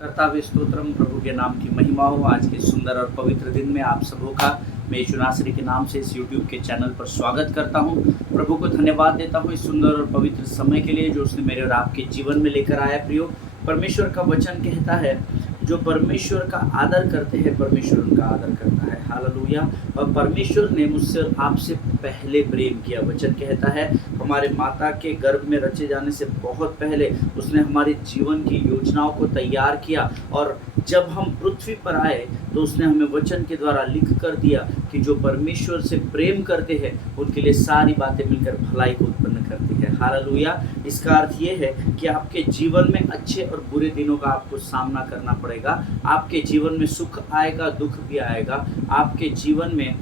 कर्ताव्य स्तोत्रम, प्रभु के नाम की महिमा हो। आज के सुंदर और पवित्र दिन में आप सबों का मैं यीशु नासरी के नाम से इस यूट्यूब के चैनल पर स्वागत करता हूं। प्रभु को धन्यवाद देता हूं इस सुंदर और पवित्र समय के लिए जो उसने मेरे और आपके जीवन में लेकर आया। प्रियो, परमेश्वर का वचन कहता है जो परमेश्वर का आदर करते हैं परमेश्वर उनका आदर करता है। हालेलुया। और परमेश्वर ने मुझसे और आपसे पहले प्रेम किया। वचन कहता है हमारे माता के गर्भ में रचे जाने से बहुत पहले उसने हमारे जीवन की योजनाओं को तैयार किया, और जब हम पृथ्वी पर आए तो उसने हमें वचन के द्वारा लिख कर दिया कि जो परमेश्वर से प्रेम करते हैं उनके लिए सारी बातें मिलकर भलाई को उत्पन्न करती है। हालेलुया। इसका अर्थ ये है कि आपके जीवन में अच्छे और बुरे दिनों का आपको सामना करना पड़ेगा। आपके जीवन में सुख आएगा, दुख भी आएगा। आपके जीवन में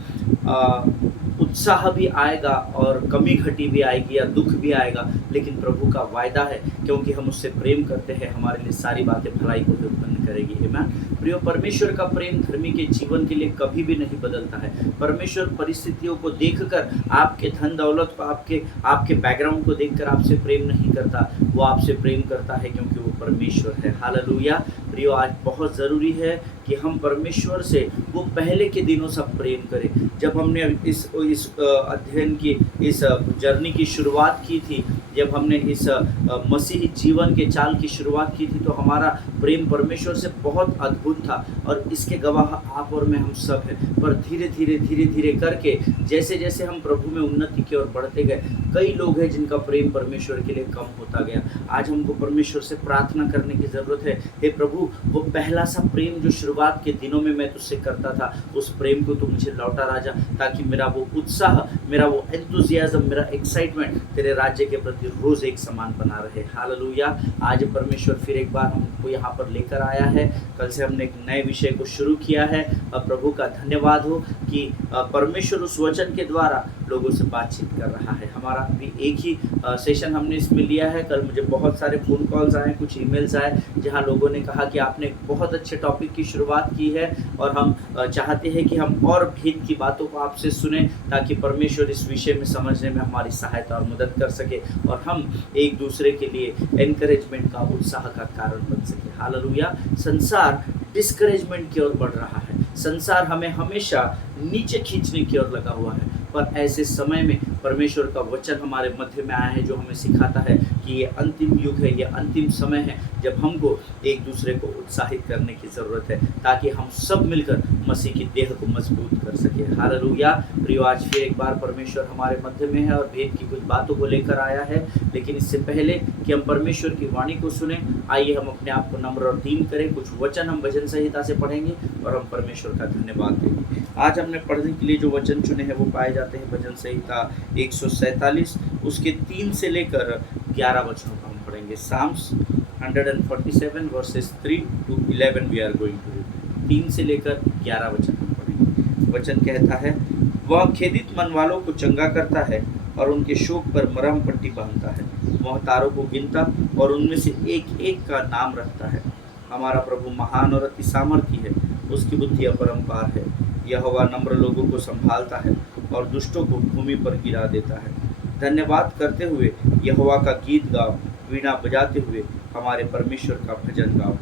उत्साह भी आएगा और कमी घटी भी आएगी या दुख भी आएगा, लेकिन प्रभु का वायदा है क्योंकि हम उससे प्रेम करते हैं हमारे लिए सारी बातें भलाई को उत्पन्न करेगी। आमीन। प्रियो, परमेश्वर का प्रेम धर्मी के जीवन के लिए कभी भी नहीं बदलता है। परमेश्वर परिस्थितियों को देखकर, आपके धन दौलत को, आपके बैकग्राउंड को देखकर आपसे प्रेम नहीं करता। वो आपसे प्रेम करता है क्योंकि वो परमेश्वर है। हालेलुया। प्रियो, आज बहुत ज़रूरी है कि हम परमेश्वर से वो पहले के दिनों से प्रेम करें। जब हमने इस अध्ययन की, इस जर्नी की शुरुआत की थी, जब हमने इस मसीही जीवन के चाल की शुरुआत की थी, तो हमारा प्रेम परमेश्वर से बहुत अद्भुत था और इसके गवाह आप और मैं हम सब हैं। पर धीरे धीरे करके जैसे जैसे हम प्रभु में उन्नति की ओर बढ़ते गए, कई लोग हैं जिनका प्रेम परमेश्वर के लिए कम होता गया। आज हमको परमेश्वर से प्रार्थना करने की ज़रूरत है। हे प्रभु, वो पहला सा प्रेम जो शुरुआत के दिनों में मैं तुझसे करता था, उस प्रेम को तू मुझे लौटा राजा, ताकि मेरा वो उत्साह, मेरा वो एंथुसियाज्म, मेरा एक्साइटमेंट तेरे राज्य के प्रति रोज़ एक समान बना रहे। हालेलुया। आज परमेश्वर फिर एक बार हमको यहाँ पर लेकर आया है। कल से हमने एक नए विषय को शुरू किया है। प्रभु का धन्यवाद हो कि परमेश्वर उस वचन के द्वारा लोगों से बातचीत कर रहा है। हमारा भी एक ही सेशन हमने इसमें लिया है। कल मुझे बहुत सारे फ़ोन कॉल्स आए, कुछ ईमेल्स आए, जहाँ लोगों ने कहा कि आपने बहुत अच्छे टॉपिक की शुरुआत की है और हम चाहते हैं कि हम और भेद की बातों को आपसे सुने, ताकि परमेश्वर इस विषय में समझने में हमारी सहायता और मदद कर सके और हम एक दूसरे के लिए एनकरेजमेंट का, उत्साह का कारण बन सके। हालेलुया। संसार डिस्करेजमेंट की ओर बढ़ रहा है। संसार हमें हमेशा नीचे खींचने की ओर लगा हुआ है, पर ऐसे समय में परमेश्वर का वचन हमारे मध्य में आया है जो हमें सिखाता है कि ये अंतिम युग है, ये अंतिम समय है जब हमको एक दूसरे को उत्साहित करने की ज़रूरत है, ताकि हम सब मिलकर मसीह की देह को मजबूत कर सके। हालेलुया। प्रियो, आज फिर एक बार परमेश्वर हमारे मध्य में है और भेद की कुछ बातों को लेकर आया है। लेकिन इससे पहले कि हम परमेश्वर की वाणी को सुने, आइए हम अपने आप को नम्र और दीन करें। कुछ वचन हम भजन संहिता से पढ़ेंगे और हम परमेश्वर का धन्यवाद देंगे। आज हमने पढ़ने के लिए जो वचन चुने हैं वो पाए जाते हैं भजन संहिता 147, उसके 3 से लेकर 11 वचनों का हम पढ़ेंगे। Psalms 147 verses 3 to 11 we are going to read. 3 से लेकर 11 वचन हम पढ़ेंगे। वचन कहता है, वह खेदित मन वालों को चंगा करता है और उनके शोक पर मरहम पट्टी बांधता है। वह तारों को गिनता और उनमें से एक एक का नाम रखता है। हमारा प्रभु महान और अति सामर्थी है, उसकी बुद्धि अपरंपार है। यहोवा नम्र लोगों को संभालता है और दुष्टों को भूमि पर गिरा देता है। धन्यवाद करते हुए यहोवा का गीत गाओ, वीणा बजाते हुए हमारे परमेश्वर का भजन गाओ।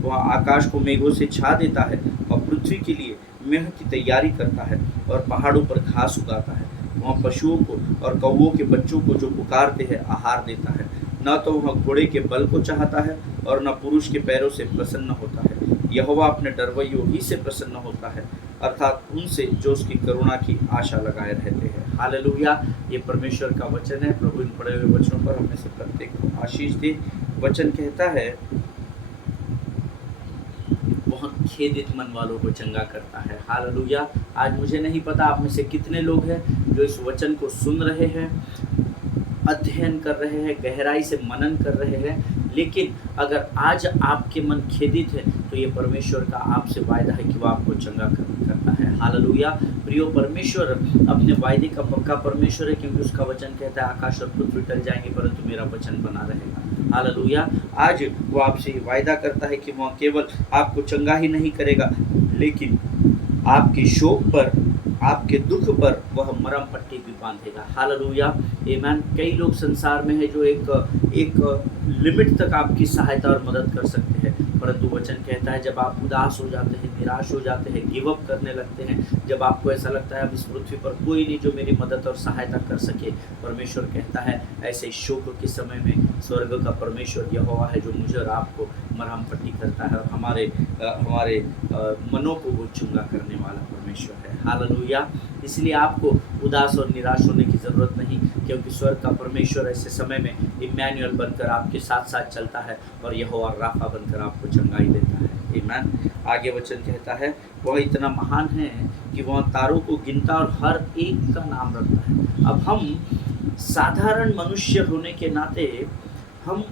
वह आकाश को मेघों से छा देता है और पृथ्वी के लिए मेह की तैयारी करता है और पहाड़ों पर घास उगाता है। वह पशुओं को और कौवों के बच्चों को जो पुकारते हैं आहार देता है। न तो वह घोड़े के बल को चाहता है और न पुरुष के पैरों से प्रसन्न होता है। यहोवा अपने डरवैयों ही से प्रसन्न होता है, अर्थात उनसे जो उसकी करुणा की आशा लगाए रहते हैं। हालेलुया। ये परमेश्वर का वचन है। प्रभु इन पढ़े हुए वचनों पर हमें से प्रत्येक को आशीष दे। वचन कहता है, वह खेदित मन वालों को चंगा करता है। हालेलुया। आज मुझे नहीं पता आप में से कितने लोग हैं जो इस वचन को सुन रहे हैं, अध्ययन कर रहे हैं, गहराई से मनन कर रहे हैं, लेकिन अगर आज आपके मन खेदित है तो ये परमेश्वर का आपसे वायदा है कि वो आपको चंगा करता है। हालेलुया। प्रियो, परमेश्वर अपने वायदे का पक्का परमेश्वर है, क्योंकि उसका वचन कहता है आकाश और पृथ्वी टल जाएंगे परंतु मेरा वचन बना रहेगा। हालेलुया। आज वो आपसे वायदा करता है कि वह केवल आपको चंगा ही नहीं करेगा, लेकिन आपके शोक पर, आपके दुख पर वह मरहम पट्टी भी बांधेगा। हालेलुया। आमीन। कई लोग संसार में है जो एक लिमिट तक आपकी सहायता और मदद कर सकते हैं, परंतु वचन कहता है जब आप उदास हो जाते हैं, निराश हो जाते हैं, गिव अप करने लगते हैं, जब आपको ऐसा लगता है अब इस पृथ्वी पर कोई नहीं जो मेरी मदद और सहायता कर सके, परमेश्वर कहता है ऐसे शोक के समय में स्वर्ग का परमेश्वर यहोवा है जो मुझे और आपको मरहम पट्टी करता है और हमारे मनों को वो चंगा करने वाला परमेश्वर है। हालेलुया। इसलिए आपको उदास और निराश होने की ज़रूरत नहीं, क्योंकि स्वर्ग का परमेश्वर ऐसे समय में इम्मैनुअल बनकर आपके साथ साथ चलता है और यहोवा राफा बनकर आपको चंगाई देता है। आमीन। आगे वचन कहता है वह इतना महान है कि वह तारों को गिनता और हर एक का नाम रखता है। अब हम साधारण मनुष्य होने के नाते हम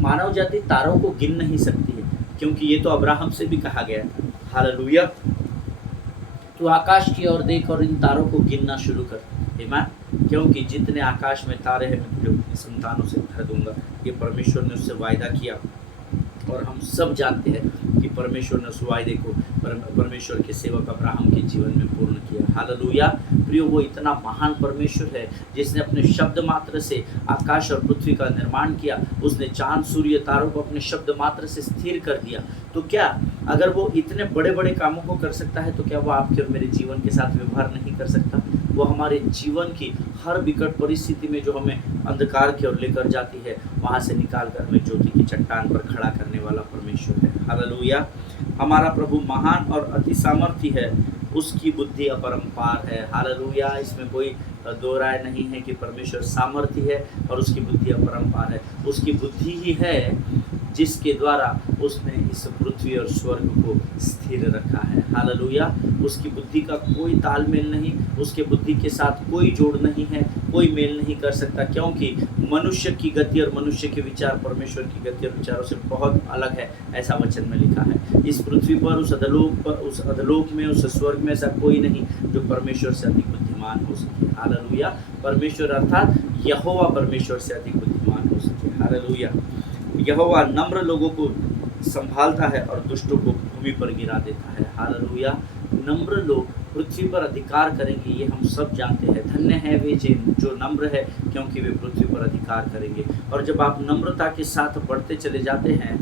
मानव जाति तारों को गिन नहीं सकती है, क्योंकि ये तो अब्राहम से भी कहा गया था। हालेलुया। तो आकाश की ओर देख और इन तारों को गिनना शुरू कर। आमीन। क्योंकि जितने आकाश में तारे हैं मैं तुझे अपनी संतानों से भर दूंगा। ये परमेश्वर ने उससे वायदा किया और हम सब जानते हैं कि परमेश्वर ने उस वायदे को परमेश्वर के सेवक अब्राहम के जीवन में पूर्ण किया। हालेलुया। प्रियो, वो इतना महान परमेश्वर है जिसने अपने शब्द मात्र से आकाश और पृथ्वी का निर्माण किया। उसने चांद सूर्य तारों को अपने शब्द मात्र से स्थिर कर दिया। तो क्या अगर वो इतने बड़े बड़े कामों को कर सकता है, तो क्या वो आपके और मेरे जीवन के साथ व्यवहार नहीं कर सकता? वो हमारे जीवन की हर विकट परिस्थिति में जो हमें अंधकार की ओर लेकर जाती है, वहाँ से निकाल कर हमें ज्योति की चट्टान पर खड़ा करने वाला परमेश्वर है। हालेलुया। हमारा प्रभु महान और अति सामर्थी है, उसकी बुद्धि अपरंपार है। हालेलुया। इसमें कोई दो राय नहीं है कि परमेश्वर सामर्थी है और उसकी बुद्धि अपरंपार है। उसकी बुद्धि ही है जिसके द्वारा उसने इस पृथ्वी और स्वर्ग को स्थिर रखा है। हालेलुया। उसकी बुद्धि का कोई तालमेल नहीं, उसके बुद्धि के साथ कोई जोड़ नहीं है, कोई मेल नहीं कर सकता, क्योंकि मनुष्य की गति और मनुष्य के विचार परमेश्वर की गति और विचारों से बहुत अलग है। ऐसा वचन में लिखा है। इस पृथ्वी पर, उस अधलोक में, उस स्वर्ग में ऐसा कोई नहीं जो परमेश्वर से अधिक बुद्धिमान हो सके। हालेलुया। परमेश्वर अर्थात यहोवा परमेश्वर से अधिक बुद्धिमान हो सके। हालेलुया। यहोवा नम्र लोगों को संभालता है और दुष्टों को भूमि पर गिरा देता है। हालेलुया। नम्र लोग पृथ्वी पर अधिकार करेंगे, ये हम सब जानते हैं। धन्य है वे जो नम्र है, क्योंकि वे पृथ्वी पर अधिकार करेंगे। और जब आप नम्रता के साथ बढ़ते चले जाते हैं,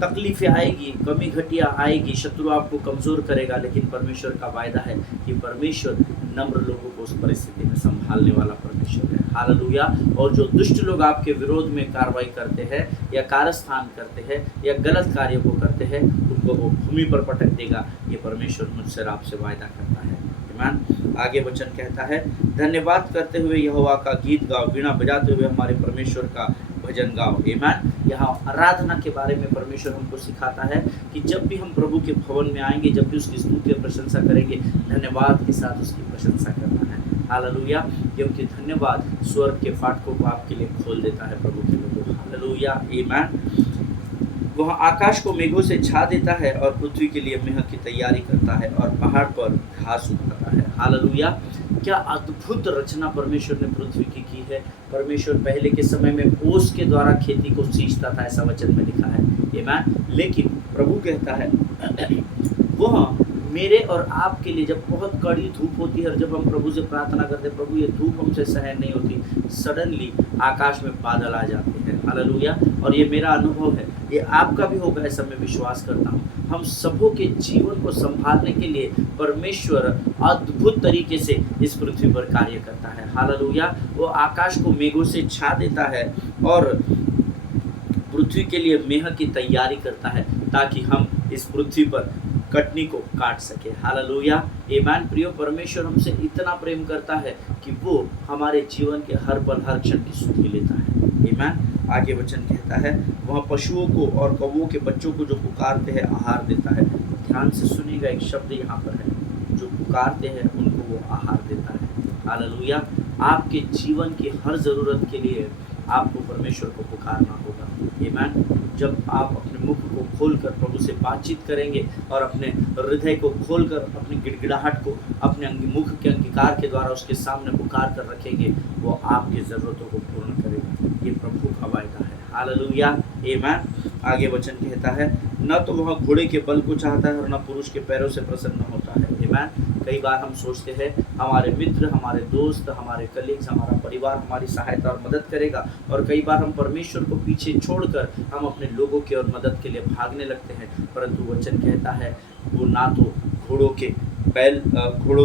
तकलीफें आएगी, कमी घटिया आएगी, शत्रु आपको कमज़ोर करेगा, लेकिन परमेश्वर का वायदा है कि परमेश्वर नम्र लोगों को उस परिस्थिति में संभालने वाला परमेश्वर है। हालेलुया। और जो दुष्ट लोग आपके विरोध में कार्रवाई करते हैं या कारस्थान करते हैं या गलत कार्यों को करते हैं, उनको वो भूमि पर पटक देगा। ये परमेश्वर मुझसे आपसे वायदा करता है। आमीन। आगे वचन कहता है धन्यवाद करते हुए यहोवा का गीत गाओ, वीणा बजाते हुए हमारे परमेश्वर का भजन गाओ। आमीन। यहाँ आराधना के बारे में परमेश्वर हमको सिखाता है कि जब भी हम प्रभु के भवन में आएंगे, जब भी उसकी स्तुति और प्रशंसा करेंगे, धन्यवाद के साथ उसकी प्रशंसा करना है। हालेलुया। क्योंकि धन्यवाद स्वर्ग के फाटकों को आपके लिए खोल देता है प्रभु के लोगों। हालेलुया। आमीन। वह आकाश को मेघों से छा देता है और पृथ्वी के लिए मेह की तैयारी करता है और पहाड़ पर घास उगाता है। हालेलुया। क्या अद्भुत रचना परमेश्वर ने पृथ्वी की है। परमेश्वर पहले के समय में ओस के द्वारा खेती को सींचता था, ऐसा वचन में लिखा है। आमीन। लेकिन प्रभु कहता है वह मेरे और आपके लिए जब बहुत कड़ी धूप होती है और जब हम प्रभु से प्रार्थना करते हैं, प्रभु ये धूप हमसे सहन नहीं होती, सडनली आकाश में बादल आ जाते हैं। हालेलुया। और ये मेरा अनुभव है, ये आपका भी होगा, ऐसा मैं विश्वास करता हूँ। हम सबों के जीवन को संभालने के लिए परमेश्वर अद्भुत तरीके से इस पृथ्वी पर कार्य करता है। हालेलुया। वो आकाश को मेघों से छा देता है और पृथ्वी के लिए मेह की तैयारी करता है, ताकि हम इस पृथ्वी पर कटनी को काट सके। हालेलुया। आमीन। प्रियो, परमेश्वर हमसे इतना प्रेम करता है कि वो हमारे जीवन के हर पल हर क्षण की सुधि लेता है। आमीन। आगे वचन कहता है वह पशुओं को और कौवों के बच्चों को जो पुकारते हैं आहार देता है। ध्यान से सुनिएगा, एक शब्द यहाँ पर है, जो पुकारते हैं उनको वो आहार देता है। हालेलुया। आपके जीवन की हर ज़रूरत के लिए आपको परमेश्वर को पुकारना होगा। आमीन। जब आप अपने मुख को खोलकर प्रभु से बातचीत करेंगे और अपने हृदय को खोलकर अपनी गिड़गिड़ाहट को अपने मुख के अंगीकार के द्वारा उसके सामने पुकार कर रखेंगे, वो आपकी ज़रूरतों को पूर्ण करेगा। ये प्रभु का वायदा है। हालेलुया। आमीन। आगे वचन कहता है न तो वह घोड़े के बल को चाहता है और न पुरुष के पैरों से प्रसन्न होता है। आमेन। कई बार हम सोचते हैं हमारे मित्र, हमारे दोस्त, हमारे कलीग्स, हमारा परिवार हमारी सहायता और मदद करेगा, और कई बार हम परमेश्वर को पीछे छोड़कर हम अपने लोगों की और मदद के लिए भागने लगते हैं। परंतु वचन कहता है वो ना तो घोड़ों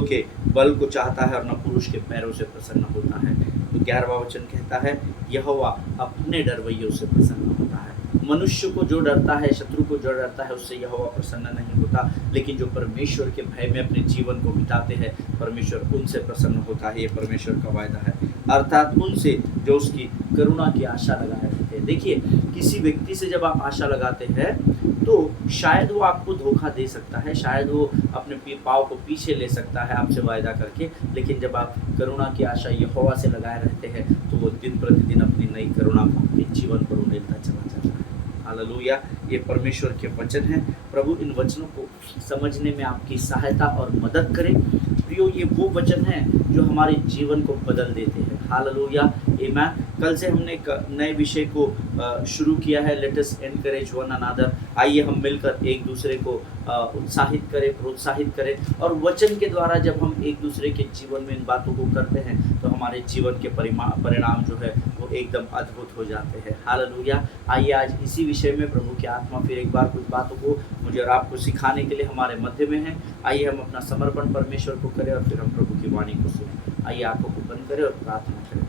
के बल को चाहता है और न पुरुष के पैरों से प्रसन्न होता है। तो 11वां वचन कहता है यहोवा अपने डरवैयों से प्रसन्न होता है। मनुष्य को जो डरता है, शत्रु को जो डरता है, उससे यहोवा प्रसन्न नहीं होता, लेकिन जो परमेश्वर के भय में अपने जीवन को बिताते हैं, परमेश्वर उनसे प्रसन्न होता है। ये परमेश्वर का वायदा है, अर्थात उनसे जो उसकी करुणा की आशा लगाए रहते हैं। देखिए, किसी व्यक्ति से जब आप आशा लगाते हैं तो शायद वो आपको धोखा दे सकता है, शायद वो अपने पाँव को पीछे ले सकता है आपसे वायदा करके, लेकिन जब आप करुणा की आशा यहोवा से लगाए रहते हैं तो वो दिन प्रतिदिन अपनी नई करुणा को आपके जीवन पर उड़ेलता चला जाता है। हालेलुया, ये परमेश्वर के वचन हैं। प्रभु इन वचनों को समझने में आपकी सहायता और मदद करे। प्रियो, ये वो वचन हैं जो हमारे जीवन को बदल देते हैं। हालेलुया, आमेन। कल से हमने एक नए विषय को शुरू किया है, let us encourage one another. आइए हम मिलकर एक दूसरे को उत्साहित करें, प्रोत्साहित करें, और वचन के द्वारा जब हम एक दूसरे के जीवन में इन बातों को करते हैं तो हमारे जीवन के परिणाम जो है वो एकदम अद्भुत हो जाते हैं। हालेलुया। आइए आज इसी विषय में प्रभु की आत्मा फिर एक बार कुछ बातों को मुझे और आपको सिखाने के लिए हमारे मध्य में है। आइए हम अपना समर्पण परमेश्वर को करें और फिर हम प्रभु की वाणी को सुनें। आइए आंखों को बंद करें और प्रार्थना करें।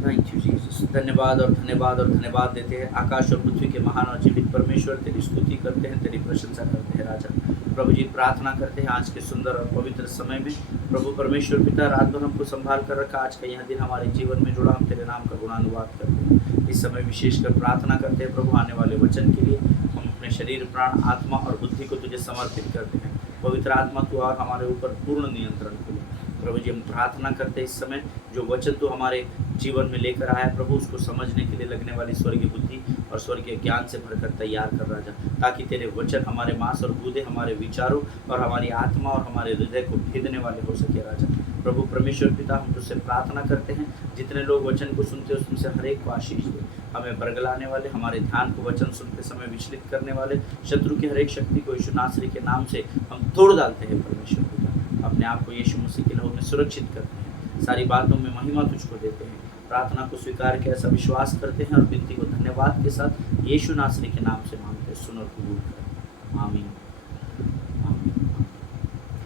Thank you Jesus. धन्यवाद और धन्यवाद और धन्यवाद देते हैं आकाश और पृथ्वी के महान और जीवित परमेश्वर, तेरी स्तुति करते हैं, तेरी प्रशंसा करते हैं राजा। प्रभु जी, प्रार्थना करते हैं आज के सुंदर और पवित्र समय में प्रभु परमेश्वर पिता, रात भर हमको संभाल कर रखा, आज का यह दिन हमारे जीवन में जुड़ा, हम तेरे नाम का गुणानुवाद करते हैं। इस समय विशेषकर प्रार्थना करते हैं प्रभु आने वाले वचन के लिए। हम अपने शरीर, प्राण, आत्मा और बुद्धि को तुझे समर्पित करते हैं। पवित्र आत्मा तू और हमारे ऊपर पूर्ण नियंत्रण करो। प्रभु जी, हम प्रार्थना करते हैं इस समय जो वचन तू हमारे जीवन में लेकर आया प्रभु, उसको समझने के लिए लगने वाली स्वर्गीय बुद्धि और स्वर्गीय ज्ञान से भरकर तैयार कर राजा, ताकि तेरे वचन हमारे मांस और गूदे, हमारे विचारों और हमारी आत्मा और हमारे हृदय को भेदने वाले हो सके राजा। प्रभु परमेश्वर पिता, हम तुझसे प्रार्थना करते हैं जितने लोग वचन को सुनते हैं उसमें से हर एक को आशीष दे। हमें बरगलाने वाले, हमारे ध्यान को वचन सुनते समय विचलित करने वाले शत्रु की हर एक शक्ति को यीशु नासरी के नाम से हम तोड़ डालते हैं। परमेश्वर पिता, अपने आप को यीशु मसीह के लहू में सुरक्षित करते हैं, सारी बातों में महिमा तुझको देते हैं। प्रार्थना को स्वीकार के ऐसा विश्वास करते हैं और विनती को धन्यवाद के साथ यीशु नासरी के नाम से मांगते हैं, सुन और कबूल करें। आमीन।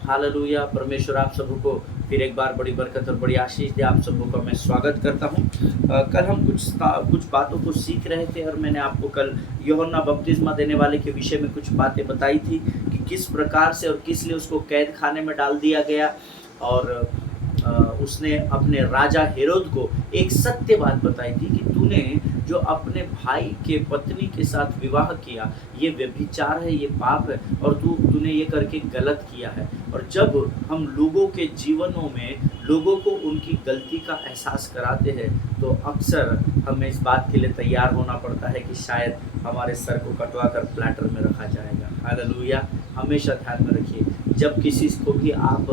हालेलुया। परमेश्वर आप सबको फिर एक बार बड़ी बरकत और बड़ी आशीष दे। आप सबों का मैं स्वागत करता हूँ। कल हम कुछ बातों को सीख रहे थे और मैंने आपको कल यूहन्ना बपतिस्मा देने वाले के विषय में कुछ बातें बताई थी कि किस प्रकार से और किस लिए उसको कैद खाने में डाल दिया गया, और उसने अपने राजा हेरोद को एक सत्य बात बताई थी कि तूने जो अपने भाई के पत्नी के साथ विवाह किया ये व्यभिचार है, ये पाप है, और तूने ये करके गलत किया है। और जब हम लोगों के जीवनों में लोगों को उनकी गलती का एहसास कराते हैं तो अक्सर हमें इस बात के लिए तैयार होना पड़ता है कि शायद हमारे सर को कटवा कर प्लेटर में रखा जाएगा। हालेलुया। हमेशा ध्यान में रखिए, जब किसी को भी आप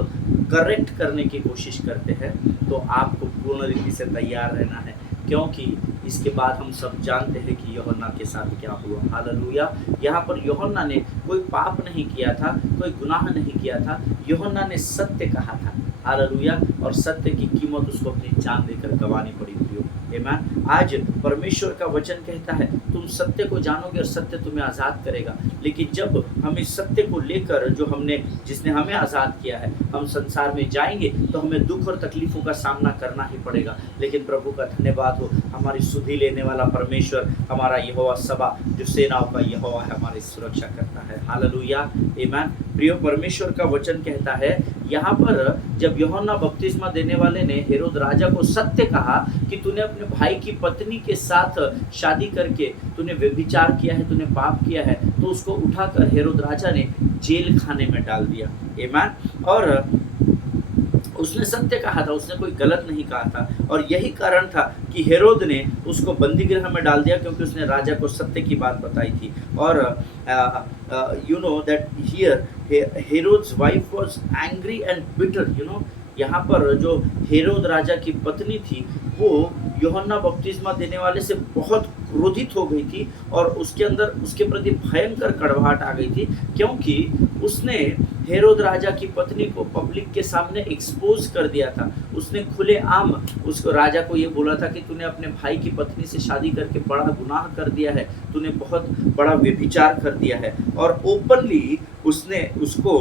करेक्ट करने की कोशिश करते हैं तो आपको पूर्ण रीति से तैयार रहना है, क्योंकि इसके बाद हम सब जानते हैं कि यूहन्ना के साथ क्या हुआ। हालेलुया। यहाँ पर यूहन्ना ने कोई पाप नहीं किया था, कोई गुनाह नहीं किया था, यूहन्ना ने सत्य कहा था। हालेलुया। और सत्य की कीमत उसको अपनी जान देकर गंवानी पड़ी। आमीन। आज परमेश्वर का वचन कहता है तुम सत्य को जानोगे और सत्य तुम्हें आज़ाद करेगा। लेकिन जब हम इस सत्य को लेकर जिसने हमें आज़ाद किया है, हम संसार में जाएंगे तो हमें दुख और तकलीफों का सामना करना ही पड़ेगा। लेकिन प्रभु का धन्यवाद हो, हमारी सुधि लेने वाला परमेश्वर, हमारा यहोवा सभा जो सेनाओं का यहोवा है, हमारी सुरक्षा करता है। हालेलुया। आमीन। प्रियो, परमेश्वर का वचन कहता है यहाँ पर जब यूहन्ना बपतिस्मा देने वाले ने हेरोद राजा को सत्य कहा कि तूने अपने भाई की पत्नी के साथ शादी करके तूने व्यभिचार किया है, तूने पाप किया है, तो उसको उठाकर हेरोद राजा ने जेल खाने में डाल दिया। आमीन। और उसने सत्य कहा था, उसने कोई गलत नहीं कहा था, और यही कारण था कि हेरोद ने उसको बंदी गृह में डाल दिया, क्योंकि उसने राजा को सत्य की बात बताई थी। और you know that here Herod's wife was angry and bitter, यहाँ पर जो हेरोद राजा की पत्नी थी वो यूहन्ना बपतिस्मा देने वाले से बहुत क्रोधित हो गई थी और उसके अंदर उसके प्रति भयंकर कड़वाहट आ गई थी, क्योंकि उसने हेरोद राजा की पत्नी को पब्लिक के सामने एक्सपोज कर दिया था। उसने खुलेआम उसको राजा को ये बोला था कि तूने अपने भाई की पत्नी से शादी करके बड़ा गुनाह कर दिया है, तूने बहुत बड़ा व्यभिचार कर दिया है। और ओपनली उसने उसको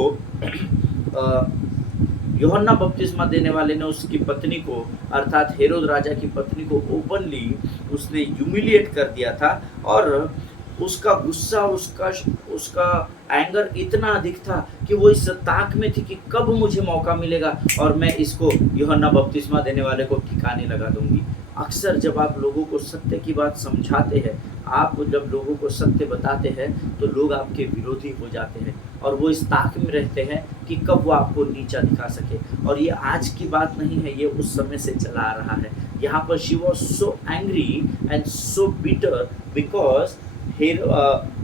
यूहन्ना बपतिस्मा देने वाले ने उसकी पत्नी को अर्थात हेरोद राजा की पत्नी को ओपनली उसने ह्यूमिलिएट कर दिया था। और उसका गुस्सा उसका उसका एंगर इतना अधिक था कि वो इस ताक में थी कि कब मुझे मौका मिलेगा और मैं इसको यूहन्ना बपतिस्मा देने वाले को ठिकाने लगा दूंगी। अक्सर जब आप लोगों को सत्य की बात समझाते हैं, आप जब लोगों को सत्य बताते हैं तो लोग आपके विरोधी हो जाते हैं और वो इस ताक में रहते हैं कि कब वो आपको नीचा दिखा सके। और ये आज की बात नहीं है, ये उस समय से चला आ रहा है। यहाँ पर she was so angry and so bitter because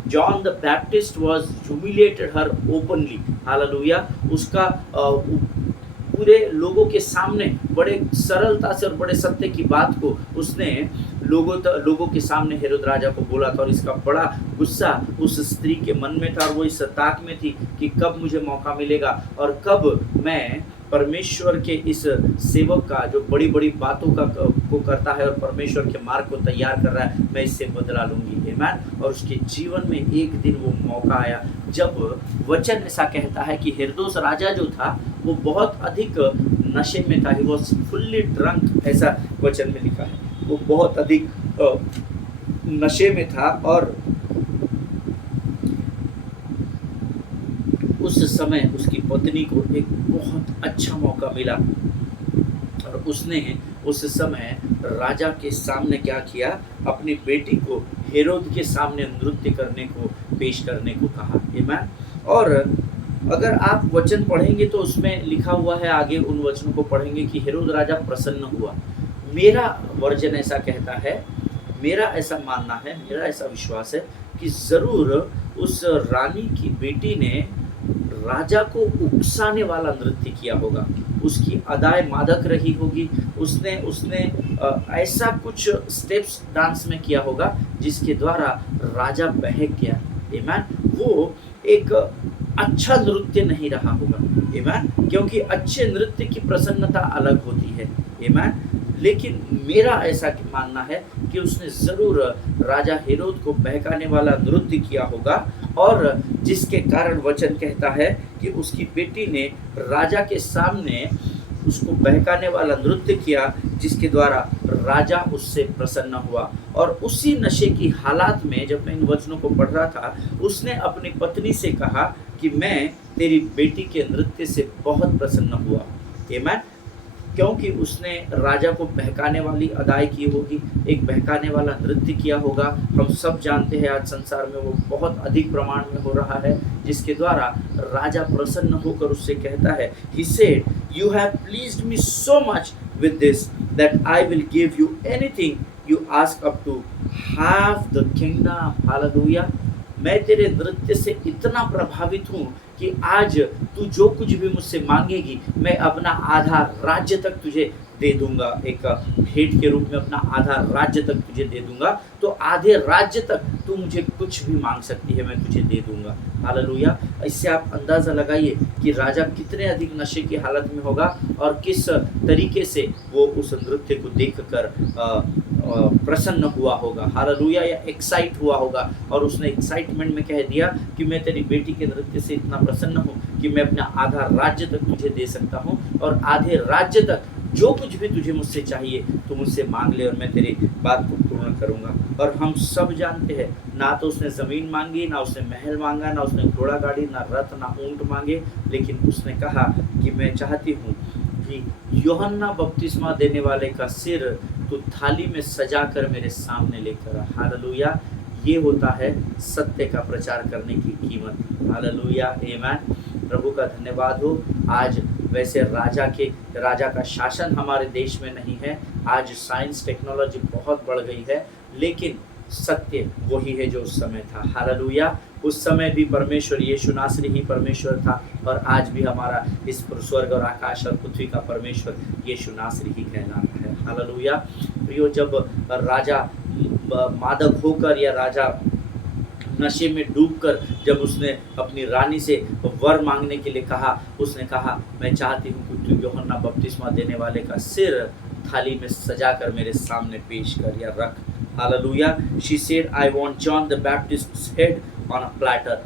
John the Baptist was humiliated her openly. Hallelujah. उसका पूरे लोगों के सामने बड़े सरलता से और बड़े सत्य की बात को उसने लोगों के सामने हेरोद राजा को बोला था। और इसका बड़ा गुस्सा उस स्त्री के मन में था और वो इस ताक में थी कि कब मुझे मौका मिलेगा और कब मैं परमेश्वर के इस सेवक का जो बड़ी बड़ी बातों को करता है और परमेश्वर के मार्ग को तैयार कर रहा है, मैं इससे बदला लूंगी। आमीन। और उसके जीवन में एक दिन वो मौका आया जब वचन ऐसा कहता है कि हेरोदेस राजा जो था वो बहुत अधिक नशे में था। ही वॉज फुल्ली ड्रंक, ऐसा वचन में लिखा है। वो बहुत अधिक नशे में था और उस समय उसकी पत्नी को एक बहुत अच्छा मौका मिला और उसने उस समय राजा के सामने क्या किया, अपनी बेटी को हेरोद के सामने नृत्य करने को पेश करने को कहा। आमीन। और अगर आप वचन पढ़ेंगे तो उसमें लिखा हुआ है, आगे उन वचनों को पढ़ेंगे कि हेरोद राजा प्रसन्न हुआ। मेरा वर्जन ऐसा कहता है, मेरा ऐसा मानना है, मेरा ऐसा विश्वास है कि ज़रूर उस रानी की बेटी ने राजा को उकसाने वाला नृत्य किया होगा। उसकी अदाएं मादक रही होगी। उसने उसने ऐसा कुछ स्टेप्स डांस में किया होगा जिसके द्वारा राजा बहक गया। आमीन। वो एक अच्छा नृत्य नहीं रहा होगा। आमीन। क्योंकि अच्छे नृत्य की प्रसन्नता अलग होती है। आमीन। लेकिन मेरा ऐसा मानना है कि उसने ज़रूर राजा हेरोद को बहकाने वाला नृत्य किया होगा और जिसके कारण वचन कहता है कि उसकी बेटी ने राजा के सामने उसको बहकाने वाला नृत्य किया जिसके द्वारा राजा उससे प्रसन्न हुआ। और उसी नशे की हालात में जब मैं इन वचनों को पढ़ रहा था, उसने अपनी पत्नी से कहा कि मैं तेरी बेटी के नृत्य से बहुत प्रसन्न हुआ। आमीन। क्योंकि उसने राजा को बहकाने वाली अदाई की होगी, एक बहकाने वाला नृत्य किया होगा। हम सब जानते हैं आज संसार में वो बहुत अधिक प्रमाण में हो रहा है, जिसके द्वारा राजा प्रसन्न होकर उससे कहता है, he said, you have pleased me so much with this that I will give you anything you ask up to half the kingdom. Hallelujah. मैं तेरे नृत्य से इतना प्रभावित हूँ कि आज तू जो कुछ भी मुझसे मांगेगी मैं अपना आधा राज्य तक तुझे दे दूंगा। एक भेंट के रूप में अपना आधा राज्य तक तुझे दे दूंगा। तो आधे राज्य तक तू मुझे कुछ भी मांग सकती है, मैं तुझे दे दूंगा। हालेलुया। इससे आप अंदाज़ा लगाइए कि राजा कितने अधिक नशे की हालत में होगा और किस तरीके से वो उस नृत्य को देखकर प्रसन्न हुआ होगा। हालेलुया। या एक्साइट हुआ होगा और उसने एक्साइटमेंट में कह दिया कि मैं तेरी बेटी के नृत्य से इतना प्रसन्न हूँ कि मैं अपना आधा राज्य तक तुझे दे सकता हूँ और आधे राज्य तक जो कुछ भी तुझे मुझसे चाहिए तो मुझसे मांग ले और मैं तेरी बात को पूर्ण करूँगा। और हम सब जानते हैं, ना तो उसने ज़मीन मांगी, ना उसने महल मांगा, ना उसने घोड़ा गाड़ी, ना रथ, ना ऊंट मांगे, लेकिन उसने कहा कि मैं चाहती हूँ कि यूहन्ना बपतिस्मा देने वाले का सिर तो थाली में सजा कर मेरे सामने लेकर आ। हालेलुया। ये होता है सत्य का प्रचार करने की कीमत। हालेलुया। आमीन। प्रभु का धन्यवाद हो। आज वैसे राजा का शासन हमारे देश में नहीं है। आज साइंस टेक्नोलॉजी बहुत बढ़ गई है, लेकिन सत्य वही है जो उस समय था। हालेलुया। उस समय भी परमेश्वर यीशु नासरी ही परमेश्वर था और आज भी हमारा इस स्वर्ग और आकाश और पृथ्वी का परमेश्वर यीशु नासरी ही कहलाता है। हालेलुया। प्रियो, जब राजा मादक होकर या राजा नशे में डूबकर जब उसने अपनी रानी से वर मांगने के लिए कहा, उसने कहा, मैं चाहती हूँ कि तू यूहन्ना बपतिस्मा देने वाले का सिर थाली में सजा कर मेरे सामने पेश कर या रख। Hallelujah. She said, I want John the Baptist's head on a platter.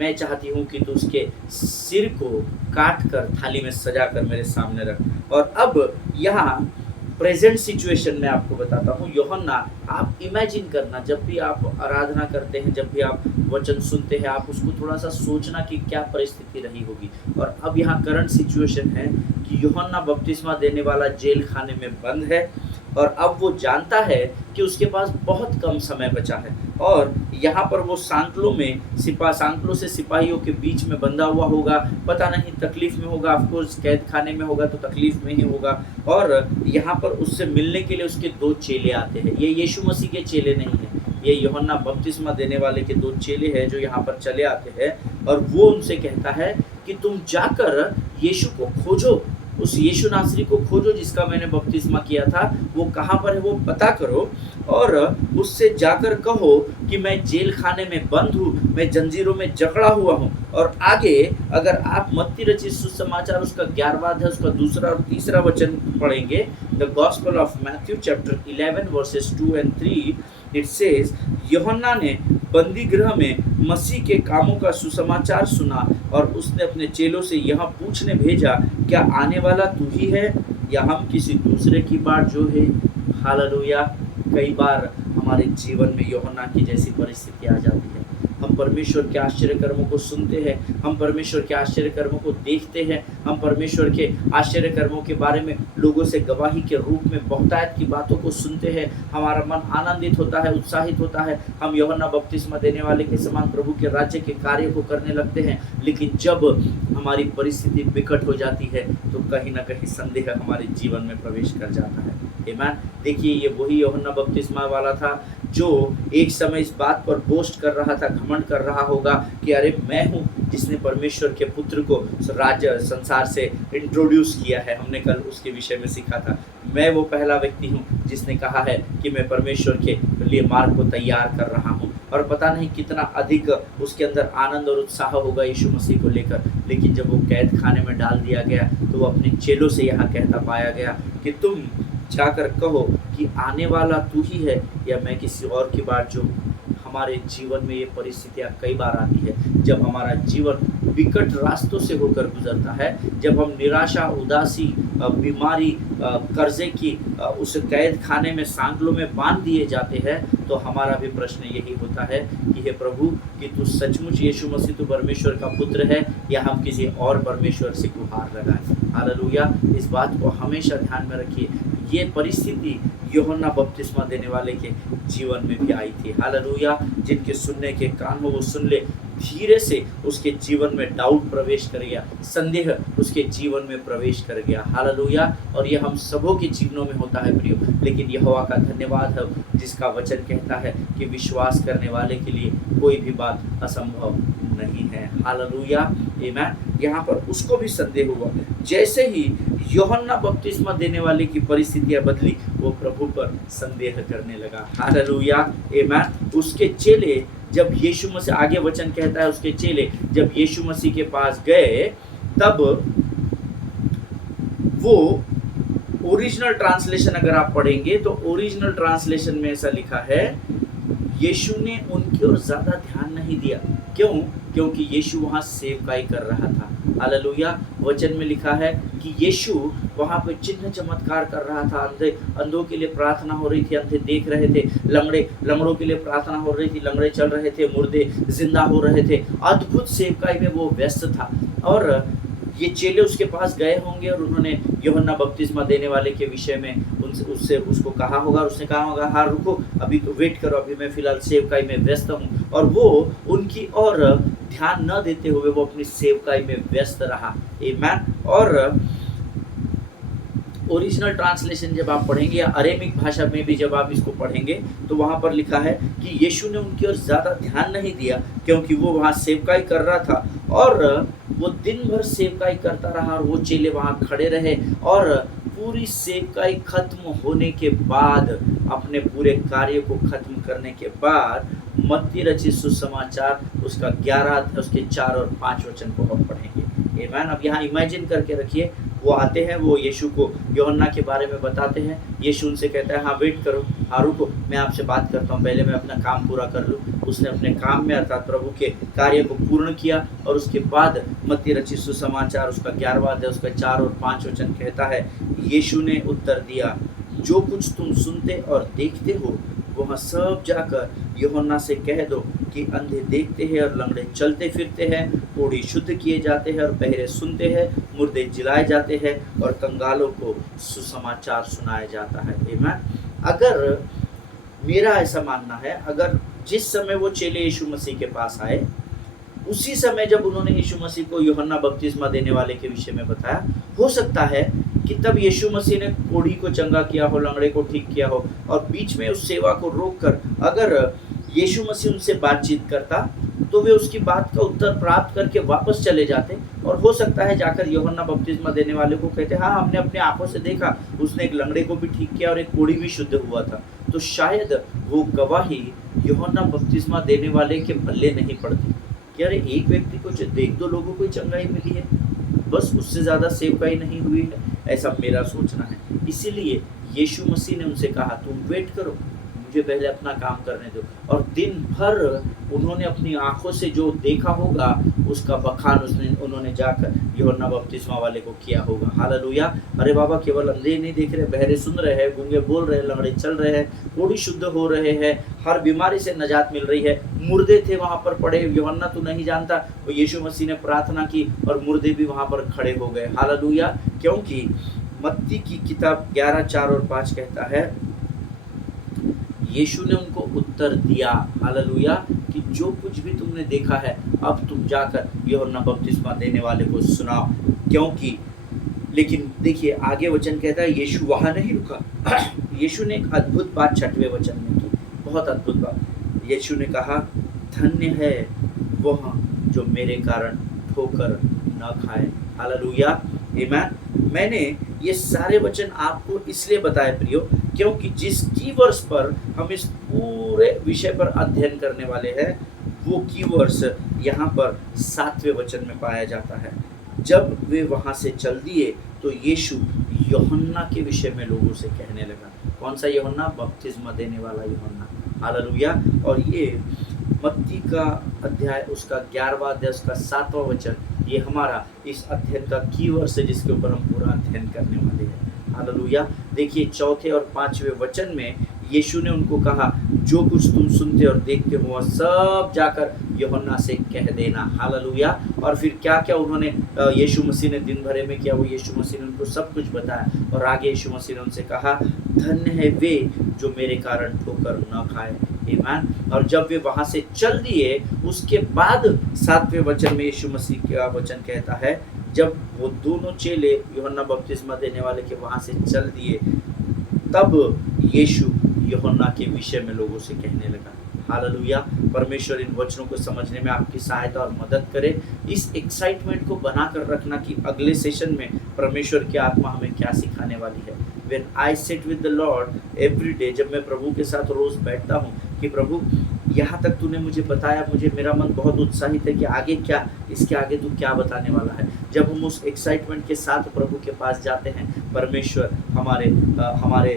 मैं चाहती हूँ कि तू उसके सिर को काट कर थाली में सजा कर मेरे सामने रख। और अब यहाँ प्रेजेंट सिचुएशन में आपको बताता हूँ। यूहन्ना, आप इमेजिन करना, जब भी आप आराधना करते हैं, जब भी आप वचन सुनते हैं, आप उसको थोड़ा सा सोचना कि क्या परिस्थिति रही होगी। और अब यहाँ करंट सिचुएशन है कि यूहन्ना बपतिस्मा देने वाला जेल खाने में बंद है और अब वो जानता है कि उसके पास बहुत कम समय बचा है और यहाँ पर वो सांकलों से सिपाहियों के बीच में बंधा हुआ होगा। पता नहीं तकलीफ में होगा, ऑफकोर्स कैद खाने में होगा तो तकलीफ में ही होगा। और यहाँ पर उससे मिलने के लिए उसके 2 चेले आते हैं। ये यीशु मसीह के चेले नहीं हैं, ये यूहन्ना बपतिस्मा देने वाले के 2 चेले हैं जो यहाँ पर चले आते हैं और वो उनसे कहता है कि तुम जाकर यीशु को खोजो, उस यीशु नासरी को खोजो जिसका मैंने बपतिस्मा किया था, वो कहाँ पर है वो पता करो और उससे जाकर कहो कि मैं जेल खाने में बंद हूँ, मैं जंजीरों में जकड़ा हुआ हूँ। और आगे अगर आप मत्ती रचित सुसमाचार उसका 11वां अध्याय उसका 2 और 3 वचन पढ़ेंगे, the gospel of Matthew chapter 11 versus 2 and 3, it says, यूहन्ना ने बंदी गृह में मसीह के कामों का सुसमाचार सुना और उसने अपने चेलों से यह पूछने भेजा, क्या आने वाला तू ही है या हम किसी दूसरे की बाट जो है। हालेलुया। कई बार हमारे जीवन में यूहन्ना की जैसी परिस्थिति आ जाती है। हम परमेश्वर के आश्चर्य कर्मों को सुनते हैं, हम परमेश्वर के आश्चर्य कर्मों को देखते हैं, हम परमेश्वर के आश्चर्य कर्मों के बारे में लोगों से गवाही के रूप में बहुतायत की बातों को सुनते हैं। हमारा मन आनंदित होता है, उत्साहित होता है, हम यूहन्ना बपतिस्मा देने वाले के समान प्रभु के राज्य के कार्य को करने लगते हैं। लेकिन जब हमारी परिस्थिति विकट हो जाती है तो कहीं ना कहीं संदेह हमारे जीवन में प्रवेश कर जाता है। आमीन। देखिए, ये वही यूहन्ना बपतिस्मा वाला था जो एक समय इस बात पर बोस्ट कर रहा था, घमंड कर रहा होगा कि अरे मैं हूँ जिसने परमेश्वर के पुत्र को राज्य संसार से इंट्रोड्यूस किया है। हमने कल उसके विषय में सीखा था। मैं वो पहला व्यक्ति हूँ जिसने कहा है कि मैं परमेश्वर के लिए मार्ग को तैयार कर रहा हूँ। और पता नहीं कितना अधिक उसके अंदर आनंद और उत्साह होगा यीशु मसीह को लेकर। लेकिन जब वो कैद खाने में डाल दिया गया तो वो अपने चेलों से यहाँ कहता पाया गया कि तुम जाकर कहो कि आने वाला तू ही है या मैं किसी और की बात जो। हमारे जीवन में ये परिस्थितियाँ कई बार आती है जब हमारा जीवन विकट रास्तों से होकर गुजरता है, जब हम निराशा, उदासी, बीमारी, कर्जे की उस कैद खाने में सांकलों में बांध दिए जाते हैं, तो हमारा भी प्रश्न यही होता है कि हे प्रभु, कि तू सचमुच यीशु मसीह तू परमेश्वर का पुत्र है या हम किसी और परमेश्वर से गुहार लगाएं। हालेलुया। इस बात को हमेशा ध्यान में रखिए। ये परिस्थिति यूहन्ना बपतिस्मा देने वाले के जीवन में भी आई थी। हालेलुया। जिनके सुनने के कान हो वो सुन ले। धीरे से उसके जीवन में डाउट प्रवेश कर गया, संदेह उसके जीवन में प्रवेश कर गया। हालेलुया। और ये हम सबों के जीवनों में होता है प्रियो। लेकिन यहोवा का धन्यवाद है जिसका वचन कहता है कि विश्वास करने वाले के लिए कोई भी बात असंभव नहीं है। हालेलुया। आमीन। यहाँ पर उसको भी संदेह हुआ। जैसे ही यूहन्ना बपतिस्मा देने वाले की परिस्थितियां बदली, वो प्रभु पर संदेह करने लगा। हालेलुया। आमीन। उसके चेले जब यीशु मसीह, आगे वचन कहता है, उसके चेले जब यीशु मसीह के पास गए तब वो ओरिजिनल ट्रांसलेशन अगर आप पढ़ेंगे तो ओरिजिनल ट्रांसलेशन में ऐसा लिखा है, यीशु ने उनकी ओर ज्यादा ध्यान नहीं दिया। क्यों? क्योंकि यीशु वहाँ सेवकाई कर रहा था। हालेलुया। वचन में लिखा है कि यीशु वहाँ पे चिन्ह चमत्कार कर रहा था। अंधों के लिए प्रार्थना हो रही थी, अंधे देख रहे थे, लंगड़ों के लिए प्रार्थना हो रही थी, लंगड़े चल रहे थे, मुर्दे जिंदा हो रहे थे। अद्भुत सेवकाई में वो व्यस्त था। और ये चेले उसके पास गए होंगे और उन्होंने यूहन्ना बपतिस्मा देने वाले के विषय में उससे उसको कहा होगा। उसने कहा होगा, हाँ रुको, अभी तो वेट करो, अभी मैं फिलहाल सेवकाई में व्यस्त हूँ। और वो उनकी और ध्यान न देते हुए वो अपनी सेवकाई में व्यस्त रहा। आमीन। और ओरिजिनल ट्रांसलेशन जब आप पढ़ेंगे या अरेमिक भाषा में भी जब आप इसको पढ़ेंगे तो वहाँ पर लिखा है कि यीशु ने उनकी ओर ज़्यादा ध्यान नहीं दिया, क्योंकि वो वहाँ सेवकाई कर रहा था और वो दिन भर सेवकाई करता रहा और वो चेले वहाँ खड़े रहे। और पूरी सेवकाई खत्म होने के बाद, अपने पूरे कार्य को खत्म करने के बाद, मत्ती रचित सुसमाचार उसका 11 अध्याय उसके 4 और 5 वचन को हम पढ़ेंगे। आमीन। अब यहाँ इमेजिन करके रखिए, वो आते हैं, वो यीशु को यूहन्ना के बारे में बताते हैं। यीशु उनसे कहता है, हाँ वेट करो, हाँ रुको, मैं आपसे बात करता हूँ, पहले मैं अपना काम पूरा कर लूँ। उसने अपने काम में अर्थात प्रभु के कार्य को पूर्ण किया और उसके बाद मत्ती रचित सुसमाचार उसका 11वां अध्याय उसका 4 और 5 वचन कहता है, यीशु ने उत्तर दिया, जो कुछ तुम सुनते और देखते हो वहाँ सब जाकर यूहन्ना से कह दो कि अंधे देखते हैं और लंगड़े चलते फिरते हैं, कोढ़ी शुद्ध किए जाते हैं और बहरे सुनते हैं, मुर्दे जिलाए जाते हैं और कंगालों को सुसमाचार सुनाया जाता है। आमीन। अगर मेरा ऐसा मानना है, अगर जिस समय वो चेले यीशु मसीह के पास आए, उसी समय जब उन्होंने यीशु मसीह को यूहन्ना बपतिस्मा देने वाले के विषय में बताया, हो सकता है कि तब यीशु मसीह ने कोढ़ी को चंगा किया हो, लंगड़े को ठीक किया हो, और बीच में उस सेवा को रोककर अगर यीशु मसीह उनसे बातचीत करता तो वे उसकी बात का उत्तर प्राप्त करके वापस चले जाते, और हो सकता है जाकर यूहन्ना बपतिस्मा देने वाले को कहते, हाँ हमने अपने आंखों से देखा, उसने एक लंगड़े को भी ठीक किया और एक कोढ़ी भी शुद्ध हुआ था। तो शायद वो गवाही यूहन्ना बपतिस्मा देने वाले के पल्ले नहीं पड़ती कि अरे एक व्यक्ति को देख, 2 लोगों को चंगाई मिली है, बस उससे ज़्यादा सेवकाई नहीं हुई है, ऐसा मेरा सोचना है। इसीलिए यीशु मसीह ने उनसे कहा, तुम वेट करो, मुझे पहले अपना काम करने दो। और दिन भर उन्होंने अपनी आंखों से जो देखा होगा उसका बखान उन्होंने जाकर यूहन्ना बपतिस्मा वाले को किया होगा। हालेलुया। अरे बाबा, केवल अंधे नहीं देख रहे, बहरे सुन रहे हैं, गूंगे बोल रहे हैं, लंगड़े चल रहे हैं, कोढ़ी शुद्ध हो रहे हैं, हर बीमारी से निजात मिल रही है, मुर्दे थे वहाँ पर पड़े, यूहन्ना तू नहीं जानता, वो यीशु मसीह ने प्रार्थना की और मुर्दे भी वहाँ पर खड़े हो गए। हालेलुया। क्योंकि मत्ती की किताब 11, 4 और 5 कहता है, यीशु ने उनको उत्तर दिया, हालेलुया, कि जो कुछ भी तुमने देखा है अब तुम जाकर यूहन्ना बपतिस्मा देने वाले को सुनाओ। क्योंकि लेकिन देखिए आगे वचन कहता है, यीशु वहाँ नहीं रुका। यीशु ने एक अद्भुत बात 6वें वचन में की, बहुत अद्भुत बात। यीशु ने कहा, धन्य है वह जो मेरे कारण ठोकर न खाए। हालेलुया। आमीन। मैंने ये सारे वचन आपको इसलिए बताए प्रियो, क्योंकि जिस कीवर्ड्स पर हम इस पूरे विषय पर अध्ययन करने वाले हैं, वो कीवर्ड्स यहाँ पर 7वें वचन में पाया जाता है। जब वे वहाँ से चल दिए तो यीशु यूहन्ना के विषय में लोगों से कहने लगा। कौन सा यूहन्ना? बपतिस्मा देने वाला यूहन्ना। हालेलुया। और ये मत्ती का अध्याय उसका 11वां अध्याय उसका 7वां वचन, ये हमारा इस अध्ययन का कीवर्ड है जिसके ऊपर हम पूरा अध्ययन करने वाले हैं। हालेलुया। देखिए 4थे और 5वें वचन में यीशु ने उनको कहा, जो कुछ तुम सुनते और देखते हो वह सब जाकर यूहन्ना से कह देना। हालेलुया। और फिर क्या क्या उन्होंने यीशु मसीह ने दिन भर में किया, वो यीशु मसीह ने उनको सब कुछ बताया। और आगे यीशु मसीह ने उनसे कहा, धन्य है वे जो मेरे कारण ठोकर न खाए। आमीन। और जब वे वहाँ से चल दिए, उसके बाद 7वें वचन में यीशु मसीह का वचन कहता है, जब वो दोनों चेले यूहन्ना बपतिस्मा देने वाले के वहाँ से चल दिए, तब यीशु यूहन्ना के विषय में लोगों से कहने लगा। हालेलुया। परमेश्वर इन वचनों को समझने में आपकी सहायता और मदद करे। इस एक्साइटमेंट को बनाकर रखना कि अगले सेशन में परमेश्वर की आत्मा हमें क्या सिखाने वाली है। When I sit with the Lord every day, जब मैं प्रभु के साथ रोज बैठता हूँ कि प्रभु यहाँ तक तूने मुझे बताया, मुझे मेरा मन बहुत उत्साहित है कि आगे क्या, इसके आगे तू क्या बताने वाला है। जब हम उस एक्साइटमेंट के साथ प्रभु के पास जाते हैं, परमेश्वर हमारे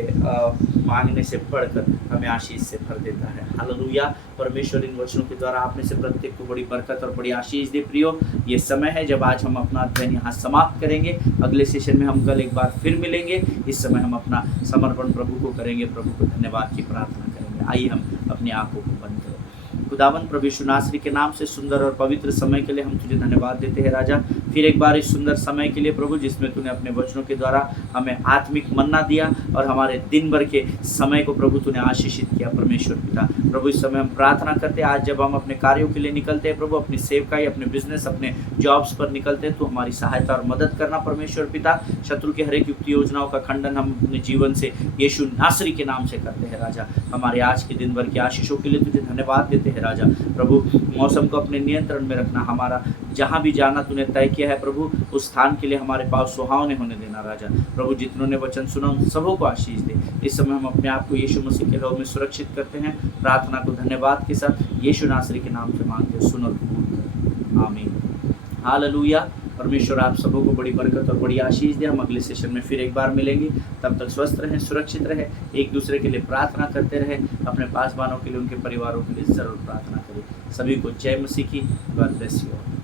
मांगने से बढ़कर हमें आशीष से भर देता है। हालेलुया। परमेश्वर इन वचनों के द्वारा आप में से प्रत्येक को बड़ी बरकत और बड़ी आशीष दे। प्रियो, ये समय है जब आज हम अपना अध्ययन यहाँ समाप्त करेंगे। अगले सेशन में हम कल एक बार फिर मिलेंगे। इस समय हम अपना समर्पण प्रभु को करेंगे, प्रभु को धन्यवाद की प्रार्थना करेंगे। आइए हम अपनी आंखों को बंद करें। खुदावन प्रभु यीशु नासरी के नाम से सुंदर और पवित्र समय के लिए हम तुझे धन्यवाद देते हैं राजा। फिर एक बार इस सुंदर समय के लिए प्रभु जिसमें तूने अपने वचनों के द्वारा हमें आत्मिक मन्ना दिया और हमारे दिन भर के समय को प्रभु तूने आशीषित किया परमेश्वर पिता। प्रभु इस समय हम प्रार्थना करते हैं, आज जब हम अपने कार्यों के लिए निकलते हैं प्रभु, अपनी सेवकाई, अपने बिजनेस, अपने जॉब्स पर निकलते हैं, तो हमारी सहायता और मदद करना परमेश्वर पिता। शत्रु के हर एक युक्ति योजनाओं का खंडन हम अपने जीवन से यीशु नासरी के नाम से करते हैं राजा। हमारे आज के दिन भर की आशीषों के लिए तुझे धन्यवाद देते हैं राजा। प्रभु मौसम को अपने नियंत्रण में रखना, हमारा जहाँ भी जाना तूने तय किया है प्रभु, उस स्थान के लिए हमारे पास सुहावने होने देना राजा। प्रभु जितनों ने वचन सुना उन सबों को आशीष दे। इस समय हम अपने आप को यीशु मसीह के नाम में सुरक्षित करते हैं। प्रार्थना को धन्यवाद के साथ यीशु नासरी के नाम से मांगते, सुन और कबूल कर, आमीन। हालेलुया। परमेश्वर आप सबों को बड़ी बरकत और बड़ी आशीष दे। हम अगले सेशन में फिर एक बार मिलेंगे, तब तक स्वस्थ रहें, सुरक्षित रहें, एक दूसरे के लिए प्रार्थना करते रहें, अपने पासवानों के लिए, उनके परिवारों के लिए जरूर प्रार्थना करें। सभी को जय मसीह की। God bless you.